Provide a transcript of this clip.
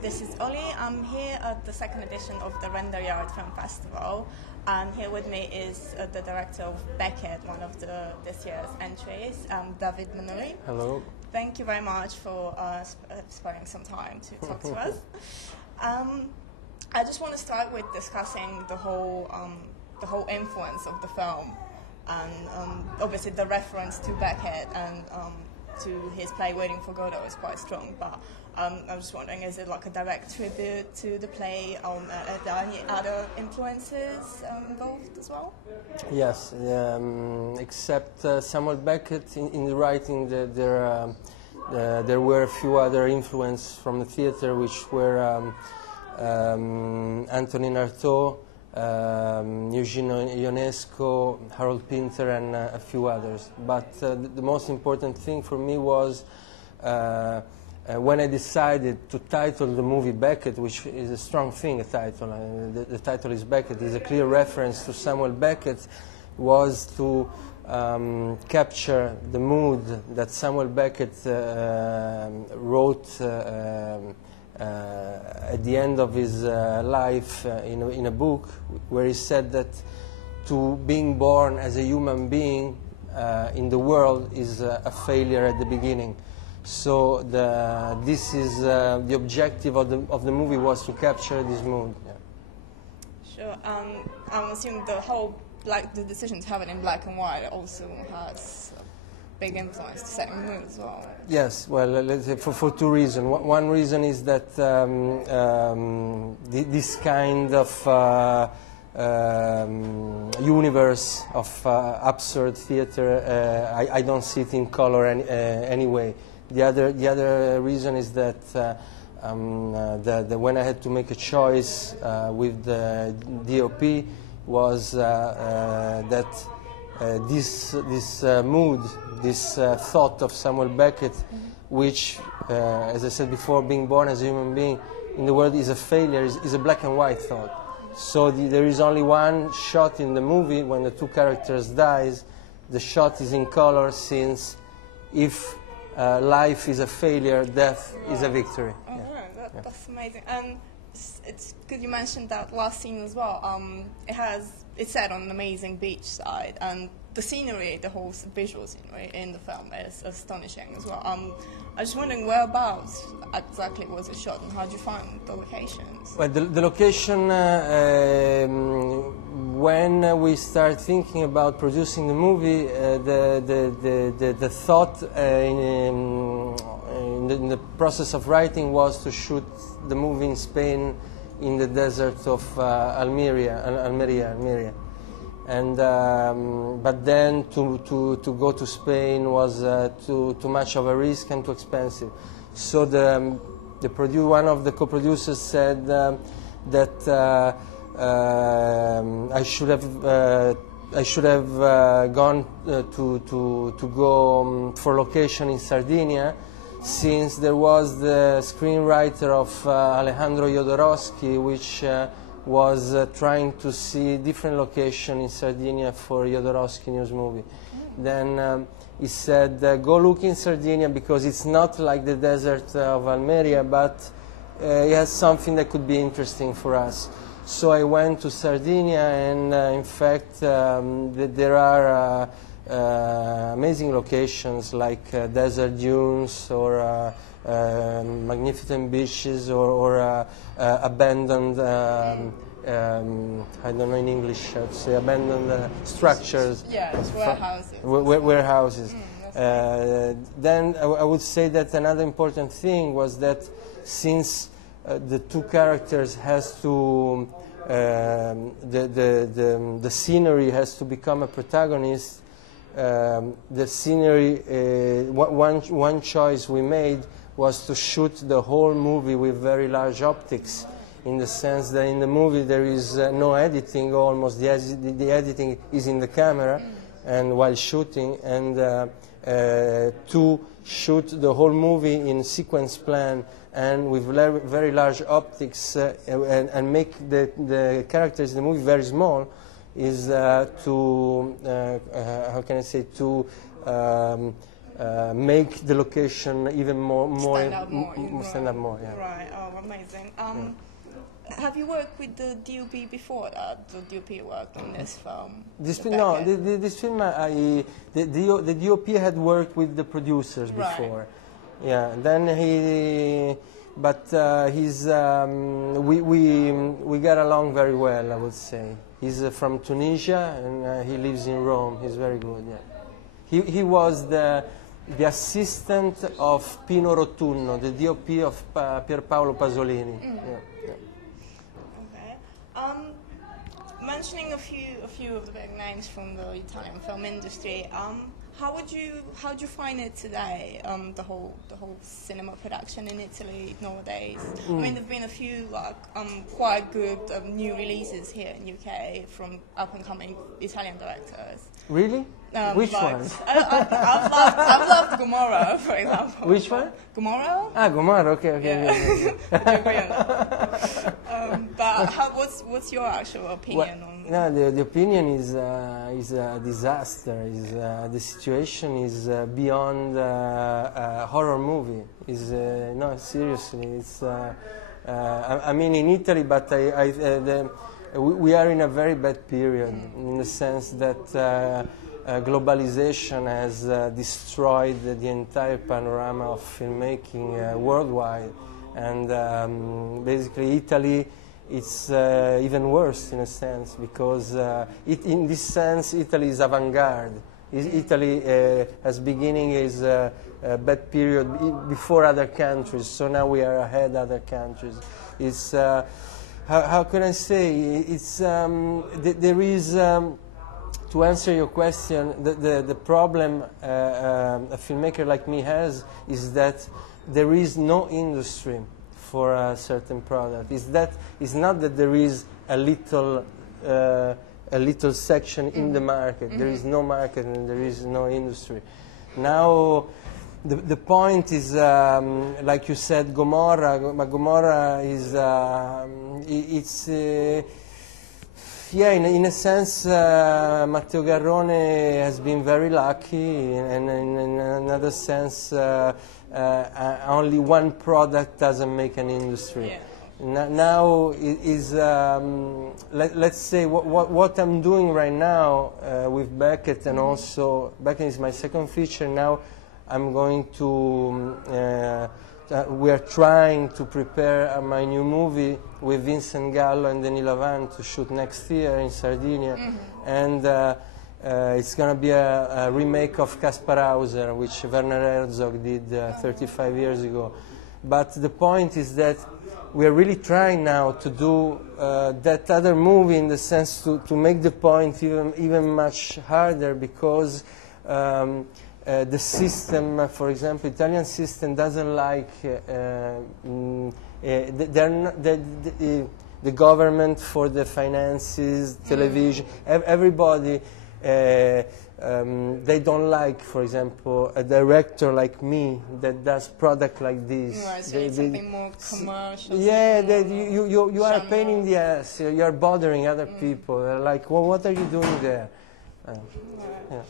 This is Oli. I'm here at the second edition of the Renderyard Film Festival, and here with me is the director of BEKET, one of this year's entries, Davide Manuli. Hello. Thank you very much for sparing some time to talk to us. I just want to start with discussing the whole influence of the film, and obviously the reference to BEKET and to his play Waiting for Godot is quite strong, but I was just wondering, is it like a direct tribute to the play? Are there any other influences involved as well? Yes, except Samuel Beckett in the writing, there were a few other influences from the theater, which were Antonin Artaud, Eugene Ionesco, Harold Pinter, and a few others. But the most important thing for me was when I decided to title the movie Beckett, which is a strong thing, a title. The title is Beckett, is a clear reference to Samuel Beckett, was to capture the mood that Samuel Beckett wrote at the end of his life in a book, where he said that to being born as a human being in the world is a failure at the beginning. So this is the objective of the movie, was to capture this mood. Yeah. Sure. I'm assuming the decision to have it in black and white also has a big influence to setting the mood as well. Yes, well, let's say for two reasons. One reason is that this kind of universe of absurd theater, I don't see it in color anyway. The other reason is that when I had to make a choice with the DOP was that this mood, this thought of Samuel Beckett, which, as I said before, being born as a human being in the world is a failure, is a black and white thought. So there is only one shot in the movie when the two characters dies. The shot is in color, since if life is a failure, death is a victory. Oh, yeah. That's amazing. And it's good you mentioned that last scene as well. It's set on an amazing beach side, and the scenery, the whole visual scenery in the film is astonishing as well. I was just wondering, whereabouts exactly was it shot, and how did you find the locations? Well, the location, when we start thinking about producing the movie, the thought in the process of writing was to shoot the movie in Spain, in the desert of Almeria. And but then to go to Spain was too much of a risk and too expensive. So one of the co-producers said that I should have gone to go for location in Sardinia, since there was the screenwriter of Alejandro Jodorowsky, which was trying to see different location in Sardinia for Jodorowsky news movie. Then he said, go look in Sardinia, because it's not like the desert of Almeria, but it has something that could be interesting for us. So I went to Sardinia, and in fact there are amazing locations like desert dunes, or magnificent beaches, or abandoned, I don't know in English how to say, abandoned structures. Yeah, warehouses. Warehouses. Then I would say that another important thing was that since the two characters has to, the scenery has to become a protagonist, the scenery, one choice we made was to shoot the whole movie with very large optics, in the sense that in the movie there is no editing, almost the editing is in the camera and while shooting, and to shoot the whole movie in sequence plan and with very large optics and make the characters in the movie very small is to, how can I say, to make the location even more stand out more. Stand out more. Yeah. Right. Oh, amazing. Have you worked with the DOP before that? The DOP worked on this film? This film, the DOP had worked with the producers before. Yeah, then we got along very well, I would say. He's from Tunisia and he lives in Rome. He's very good. Yeah, he was the assistant of Pino Rotunno, the DOP of Pierpaolo Pasolini. Yeah. Mentioning a few of the big names from the Italian film industry, how would you find it today? The whole cinema production in Italy nowadays. I mean, there've been a few quite good new releases here in UK from up and coming Italian directors. Really? Which ones? I've loved Gomorrah, for example. Which one? Gomorrah? Ah, Gomorrah. Okay. But what's your actual opinion on? No, the opinion is a disaster. The situation is beyond a horror movie. No, seriously, it's. I mean, in Italy, but we are in a very bad period in the sense that. Globalization has destroyed the entire panorama of filmmaking worldwide, and basically Italy, it's even worse in a sense because in this sense Italy is avant-garde. Italy has beginning is a bad period before other countries, so now we are ahead of other countries. It's how can I say? It's there is. To answer your question, the problem a filmmaker like me has is that there is no industry for a certain product. It's not that there is a little section in the market. There is no market and there is no industry. Now, the point is, like you said, Gomorrah. But Gomorrah is yeah, in a sense, Matteo Garrone has been very lucky, and in another sense, only one product doesn't make an industry. Yeah. Now, let's say what I'm doing right now with BEKET, and also BEKET is my second feature. Now, I'm going to. We are trying to prepare my new movie with Vincent Gallo and Denis Lavant to shoot next year in Sardinia, and it's going to be a remake of Kaspar Hauser, which Werner Herzog did 35 years ago. But the point is that we are really trying now to do that other movie in the sense to make the point even much harder because. The system, for example, Italian system doesn't like the government for the finances, television, everybody. They don't like, for example, a director like me that does product like this. Right, so it's something more commercial. Yeah, you are a pain in the ass. You are bothering other people. They're like, well, what are you doing there? Yeah.